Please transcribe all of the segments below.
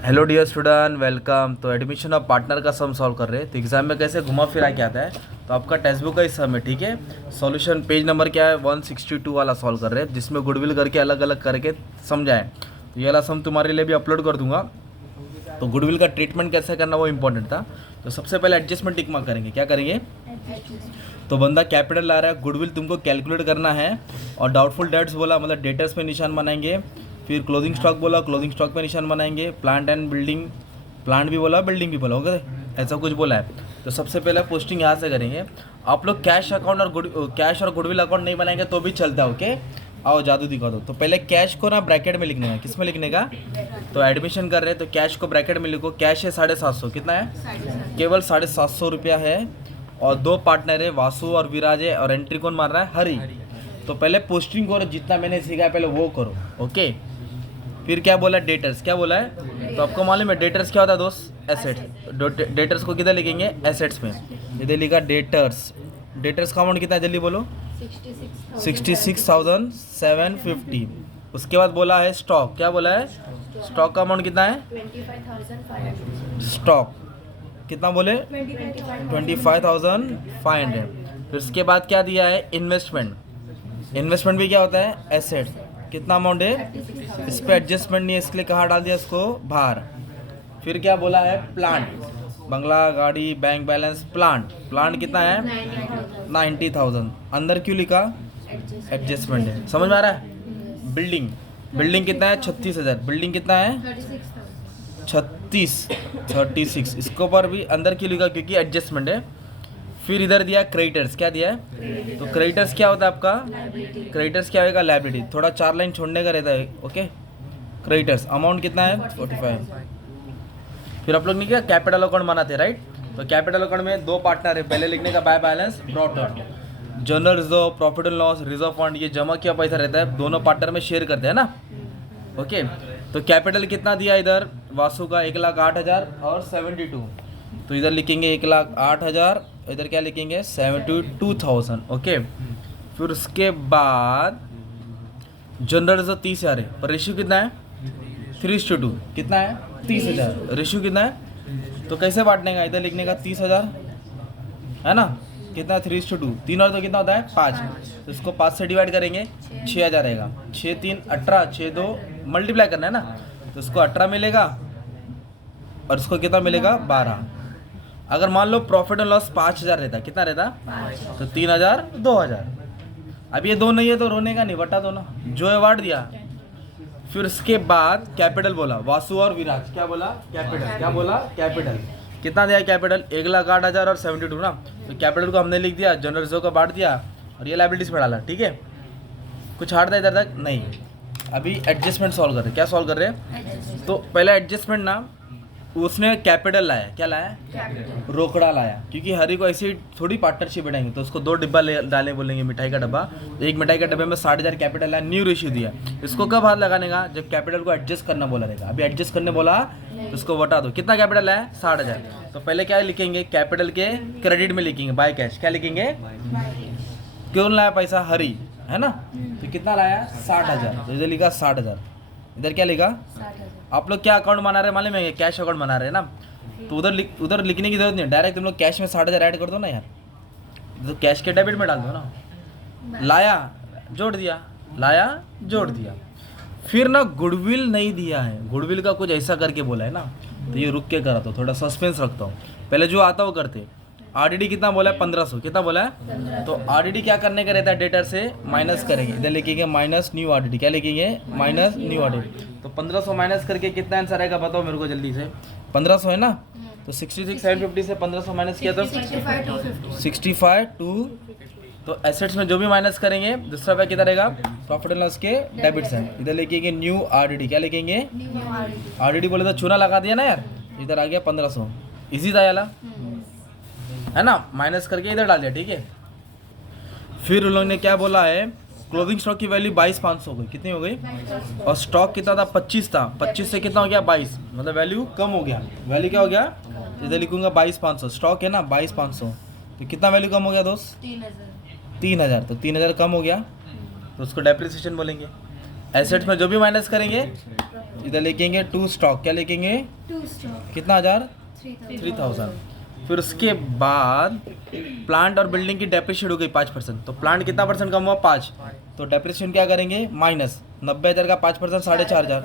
Hello dear student, welcome. तो admission of partner का sum solve कर रहे हैं। तो एग्जाम में कैसे घुमा फिरा के आता है, तो आपका टेक्स्ट बुक का ही सम है, ठीक है। सॉल्यूशन पेज नंबर क्या है, 162 वाला सॉल्व कर रहे हैं, जिसमें गुडविल करके अलग अलग करके समझाएं। तो ये वाला सम तुम्हारे लिए भी अपलोड कर दूंगा। तो गुडविल का ट्रीटमेंट कैसे करना वो इंपॉर्टेंट था। तो सबसे पहले एडजस्टमेंट टिक मार्क करेंगे। क्या करेंगे, तो बंदा कैपिटल ला रहा है, गुडविल तुमको कैलकुलेट करना है। और डाउटफुल डेट्स बोला, मतलब डेटर्स पे निशान बनाएंगे। फिर क्लोजिंग स्टॉक बोला, क्लोजिंग स्टॉक पे निशान बनाएंगे। प्लांट एंड बिल्डिंग, प्लांट भी बोला, बिल्डिंग भी बोला, ओके, ऐसा कुछ बोला है। तो सबसे पहले पोस्टिंग यहाँ से करेंगे। आप लोग कैश अकाउंट और कैश और गुडविल अकाउंट नहीं बनाएंगे तो भी चलता है, ओके। आओ जादू दिखा दो। तो पहले कैश को ना ब्रैकेट में लिखने का। किस में लिखने का, तो एडमिशन कर रहे हैं तो कैश को ब्रैकेट में लिखो। कैश है 750, कितना है, केवल 750 रुपया है। और दो पार्टनर है, वासु और विराज है। और एंट्री कौन मार रहा है, हरी। तो पहले पोस्टिंग करो, जितना मैंने सीखा है पहले वो करो, ओके। फिर क्या बोला, डेटर्स, क्या बोला है, तो आपको मालूम है डेटर्स क्या होता है दोस्त, एसेट्स। डेटर्स को किधर लिखेंगे, एसेट्स में। इधर लिखा डेटर्स। डेटर्स का अमाउंट कितना है, जल्दी बोलो, 66,750। उसके बाद बोला है स्टॉक, क्या बोला है, स्टॉक का अमाउंट कितना है, 25,500। स्टॉक कितना बोले, 25,500। फिर उसके बाद क्या दिया है, इन्वेस्टमेंट। इन्वेस्टमेंट भी क्या होता है, एसेट। कितना अमाउंट है, इस पर एडजस्टमेंट नहीं है, इसके लिए कहाँ डाल दिया इसको, बाहर। फिर क्या बोला है, प्लांट, बंगला, गाड़ी, बैंक बैलेंस, प्लांट। प्लांट कितना है, 90,000। अंदर क्यों लिखा, एडजस्टमेंट है, समझ में आ रहा है। बिल्डिंग, बिल्डिंग कितना है, 36,000। बिल्डिंग कितना है, 36, इसको पर भी अंदर क्यों लिखा, क्योंकि एडजस्टमेंट है। फिर इधर दिया क्रेडिटर्स, क्या दिया है, तो क्रेडिटर्स क्या होता है आपका, क्रेडिटर्स क्या होगा, लायबिलिटी। थोड़ा 4 लाइन छोड़ने का रहता है, ओके। क्रेडिटर्स अमाउंट कितना है, 45। फिर आप लोग ने क्या कैपिटल अकाउंट बनाते हैं, राइट। तो कैपिटल अकाउंट में दो पार्टनर है, पहले लिखने का by balance, brought down. General reserve, profit and loss, reserve fund, ये जमा किया पैसा रहता है, दोनों पार्टनर में शेयर करते हैं ना, ओके। तो कैपिटल कितना दिया इधर, वासु का 1,08,000 और 72। तो इधर लिखेंगे 1,08,000, इधर क्या लिखेंगे, 72,000, ओके। फिर उसके बाद जनरल रिजर्व 30,000 है, पर रेशियो कितना है, 3:2, कितना है, 30,000। रेशियो कितना है, तो कैसे बांटने का, इधर लिखने का 30,000 है ना, कितना है, 3:2। 3 और 2 कितना होता है, 5। तो इसको 5 से डिवाइड करेंगे, 6,000 रहेगा। 6 3 18, 6 2 मल्टीप्लाई करना है ना, तो इसको 18 मिलेगा और इसको कितना मिलेगा, 12। अगर मान लो प्रॉफिट एंड लॉस 5,000 रहता, कितना रहता, तो 3,000 2,000। अब ये दो नहीं है तो रोने का नहीं, बटा दो ना, जो है बांट दिया। फिर उसके बाद कैपिटल बोला, वासु और विराज, क्या बोला, कैपिटल, क्या बोला, कैपिटल। कितना दिया कैपिटल, 1,08,000 और 72 ना। तो कैपिटल को हमने लिख दिया, जनरल रिजर्व को बांट दिया और ये लायबिलिटीज में डाला, ठीक है। कुछ हार्ड था इधर तक, नहीं। अभी एडजस्टमेंट सॉल्व कर रहे हैं। क्या सॉल्व कर रहे हैं, तो पहला एडजस्टमेंट ना, उसने कैपिटल लाया, क्या लाया, रोकड़ा लाया, क्योंकि हरी को ऐसी थोड़ी पार्टनरशिप बैठाएंगे। तो उसको 2 डिब्बा डाले बोलेंगे, मिठाई का डब्बा। तो एक मिठाई के डब्बे में 60,000 कैपिटल है, न्यू रेशियो दिया। इसको कब हाथ लगाने का, जब कैपिटल को एडजस्ट करना बोला रहेगा। अभी एडजस्ट करने बोला तो उसको बता दो, कितना कैपिटल है, 60,000। तो पहले क्या लिखेंगे, कैपिटल के क्रेडिट में लिखेंगे, बाय कैश। क्या लिखेंगे, क्यों लाया पैसा, हरी है ना, तो कितना लाया, 60,000। तो इधर लिखा 60,000, इधर क्या लिखा। आप लोग क्या अकाउंट बना रहे हैं मालूम है, कैश अकाउंट बना रहे हैं ना। तो उधर लिखने की जरूरत नहीं है, डायरेक्ट तुम लोग कैश में 60,000 ऐड कर दो ना यार। तो कैश के डेबिट में डाल दो ना। लाया जोड़ दिया, लाया जोड़ दिया। फिर ना गुडविल नहीं दिया है, गुडविल का कुछ ऐसा करके बोला है ना। तो ये रुक के करा, तो थोड़ा सस्पेंस रखता हूँ, पहले जो आता वो करते। आरडीडी कितना बोला है, 1,500, कितना बोला है। तो आरडीडी क्या करने का रहता है, डेटर से माइनस करेंगे। इधर लिखेंगे माइनस न्यू आरडीडी, क्या लिखेंगे, माइनस न्यू आरडीडी। तो 1,500 माइनस करके कितना आंसर आएगा, बताओ मेरे को जल्दी से। 1,500 है ना, तो 66,750 से 1,500 माइनस किया तो 65,2। तो एसेट्स में जो भी माइनस करेंगे, दूसरा पे कितना रहेगा, प्रॉफिट एंड लॉस के डेबिट्स हैं। इधर लिखेंगे न्यू आरडीडी, क्या लिखेंगे, आरडीडी बोले तो चूना लगा दिया ना यार। इधर आ गया 1,500, इजी था याला, है ना, माइनस करके इधर डाल दिया, ठीक है। फिर उन लोगों ने क्या बोला है, क्लोजिंग स्टॉक की वैल्यू 22,500 हो गई, कितनी हो गई, और स्टॉक कितना था, 25 था। 25 से कितना हो गया, 22, मतलब वैल्यू कम हो गया। वैल्यू क्या हो गया, इधर लिखूंगा 22,500, स्टॉक है ना 22,500। तो कितना वैल्यू कम हो गया दोस्त, 3,000। तो 3,000 कम हो गया, तो उसको डेप्रिसिएशन बोलेंगे। एसेट्स में जो भी माइनस करेंगे इधर लिखेंगे टू स्टॉक, क्या लिखेंगे, टू स्टॉक कितना हज़ार, 3000 3000। फिर उसके बाद प्लांट और बिल्डिंग की डेप्रिशिएट हो गई 5%, तो प्लांट कितना परसेंट कम हुआ, 5, तो डेप्रिशिएशन क्या करेंगे माइनस 90,000 का 5% 4,500,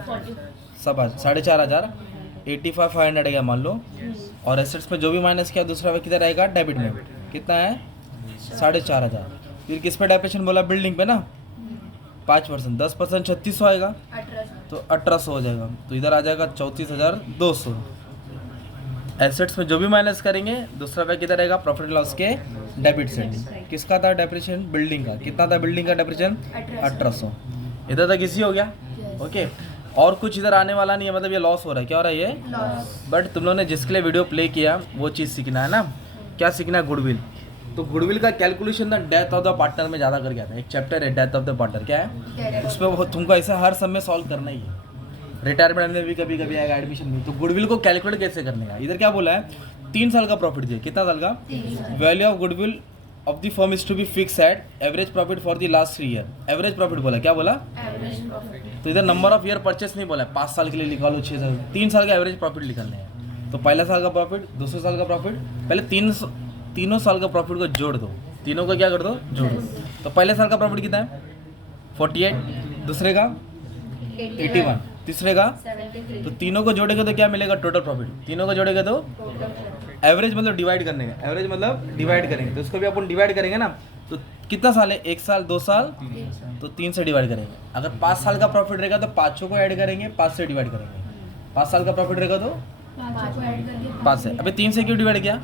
सब 4,500, 85,500 गया मान लो। और एसेट्स में जो भी माइनस किया दूसरा वे किधर रहेगा, डेबिट में, कितना है 4,500। फिर किस पे डेप्रिशिएशन बोला, बिल्डिंग पे ना, 5%, 10% 3600 आएगा, 1800 तो 1800 हो जाएगा, तो इधर आ जाएगा 34,200। एसेट्स में जो भी माइनस करेंगे दूसरा वे किधर रहेगा, प्रॉफिट लॉस के डेबिट साइड। किसका था डेप्रिशिएशन, बिल्डिंग का, कितना था बिल्डिंग का डेप्रिशिएशन, 1800। इधर तक इसी हो गया, ओके। और कुछ इधर आने वाला नहीं है, मतलब ये लॉस हो रहा है, क्या हो रहा है ये लॉस। बट तुम लोगों ने जिसके लिए वीडियो प्ले किया वो चीज़ सीखना है ना, क्या सीखना है, गुडविल। तो गुडविल का कैलकुलेशन ना डेथ ऑफ द पार्टनर में ज़्यादा करके आता है, एक चैप्टर है डेथ ऑफ द पार्टनर, क्या है उसमें तुमको ऐसा हर सब में सॉल्व करना ही है, रिटायरमेंट में भी कभी कभी आएगा, एडमिशन में। तो गुडविल को कैलकुलेट कैसे करने का, इधर क्या बोला है, 3 साल का प्रॉफिट दिया, कितना साल का, value of goodwill of the firm is to be fix at average profit for the last 3 year. Average profit बोला, क्या बोला, एवरेज प्रॉफिट। तो इधर नंबर ऑफ ईयर परचेस नहीं बोला है, 5 साल के लिए लिखा लो, 6 साल, 3 साल का एवरेज प्रॉफिट निकालने हैं। तो पहला साल का प्रॉफिट, दूसरे साल का प्रॉफिट, पहले तीनों साल का प्रॉफिट को जोड़ दो, तीनों को क्या कर दो, जोड़ दो। तो पहले साल का प्रॉफिट कितना है, 48, दूसरे का 81, तीसरे का, 73 तो तीनों को जोड़ेगा तो क्या मिलेगा, टोटल प्रॉफिट। तीनों को जोड़ेगा तो एवरेज मतलब डिवाइड करने का, एवरेज मतलब डिवाइड करेंगे, तो इसको भी अपन डिवाइड करेंगे ना, तो कितना साल है, 1 साल, 2 साल, तो 3 से डिवाइड करेंगे। अगर 5 साल का प्रॉफिट रहेगा तो 5 को ऐड करेंगे, 5 से डिवाइड करेंगे। 5 साल का प्रॉफिट रहेगा तो 5 से, अभी 3 से क्यों डिवाइड किया,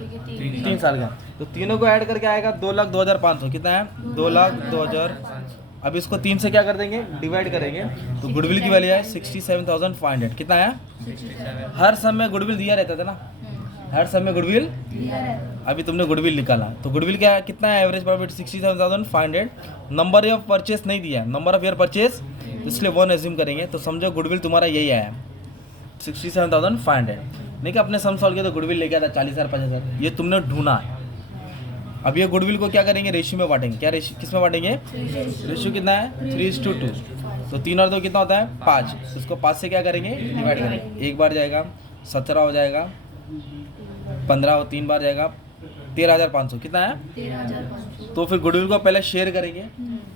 3 साल का, तो तीनों को ऐड करके आएगा 2,02,500, कितना है 2,02,000। अब इसको 3 से क्या कर देंगे, डिवाइड करेंगे, तो गुडविल की वैल्यू है 67,500, कितना है, हर समय गुडविल दिया रहता था ना, हर समय गुडविल, अभी तुमने गुडविल निकाला, तो गुडविल क्या है, कितना है, average profit 67,500। Number of purchase नहीं दिया, नंबर ऑफ ईयर परचेस, तो इसलिए 1 एज्यूम करेंगे, तो समझो गुडविल तुम्हारा यही आया 67,500। नहीं कि अपने सम सॉल्व किया तो गुडविल लेके आता 40,000 50,000, ये तुमने ढूंढा है। अब ये गुडविल को क्या करेंगे, रेशियो में बांटेंगे, क्या रेशियो, किस में बांटेंगे, रेशियो कितना है 3:2, तो 3 और 2 कितना होता है 5, उसको 5 से क्या करेंगे, डिवाइड करेंगे, एक बार जाएगा 17 हो जाएगा, 15 और 3 बार जाएगा 13,500, कितना है, 13,500। तो फिर गुडविल को पहले शेयर करेंगे।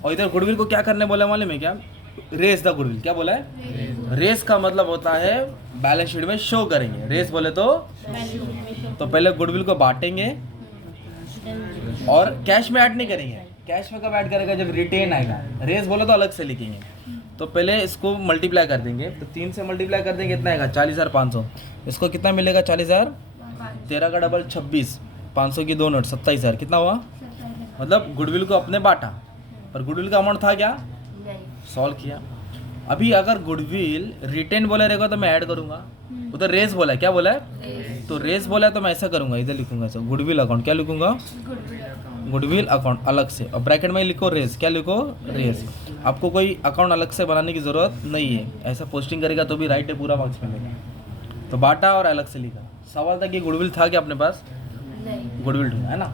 और इधर गुडविल को क्या करने बोला मालूम है क्या, रेस द गुडविल, क्या बोला है, रेस का मतलब होता है बैलेंस शीट में शो करेंगे, रेस बोले तो पहले गुडविल को बांटेंगे और कैश में ऐड नहीं करेंगे, कैश में कब ऐड करेगा, जब रिटेन आएगा, रेस बोले तो अलग से लिखेंगे। तो पहले इसको मल्टीप्लाई कर देंगे, तो 3 से मल्टीप्लाई कर देंगे, कितना आएगा 40,500, इसको कितना मिलेगा 40,000, 13 का डबल 26, 500 की 2 नोट 27,000, कितना हुआ, मतलब गुडविल को अपने बांटा, पर गुडविल का अमाउंट था क्या, सॉल्व किया। अभी अगर गुडविल रिटेन बोला रहेगा तो मैं ऐड करूंगा, उधर रेस बोला है, क्या बोला है, तो रेस बोला है तो मैं ऐसा करूंगा, इधर लिखूंगा ऐसा गुडविल अकाउंट, क्या लिखूंगा, गुडविल अकाउंट अलग से, और ब्रैकेट में लिखो रेस, क्या लिखो, रेस। आपको कोई अकाउंट अलग से बनाने की ज़रूरत नहीं है, ऐसा पोस्टिंग करेगा तो भी राइट है, पूरा मार्क्स मिलेगा। तो बांटा और अलग से लिखा। सवाल था कि गुडविल था क्या अपने पास, गुडविल ढूंढा है ना,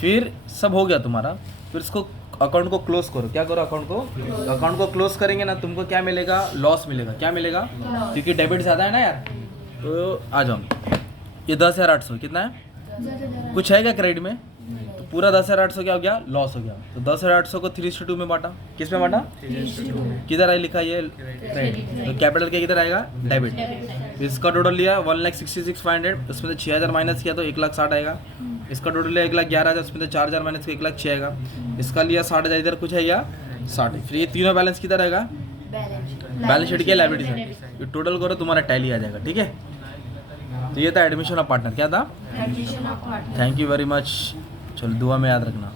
फिर सब हो गया तुम्हारा। फिर इसको अकाउंट को क्लोज करो, क्या करो, अकाउंट को क्लोज करेंगे ना, तुमको क्या मिलेगा, लॉस मिलेगा, क्या मिलेगा, क्योंकि डेबिट ज़्यादा है ना यार। तो आ जाओ, ये 10,800 कितना है, कुछ है क्या क्रेडिट में, तो पूरा 10,800 क्या हो गया, लॉस हो गया। तो 10,800 को 3:2 में बांटा, किस में बांटा, किधर आई लिखा ये क्रेडिट, तो कैपिटल के किधर आएगा, डेबिट। इसका टोटल लिया 1,66,500, उसमें से 6,000 माइनस किया तो 1,60,000 आएगा। इसका टोटल लिया 1,11,000, उसमें से 4,000 माइनस किया 1,06,000 आएगा। इसका लिया 60,000, इधर कुछ है या 60, फिर ये तीनों बैलेंस किधर आएगा, बैलेंस शीट के लायबिलिटी से, ये टोटल करो तुम्हारा टैली आ जाएगा, ठीक है। तो ये था एडमिशन ऑफ पार्टनर, क्या था, थैंक यू वेरी मच, चलो दुआ में याद रखना।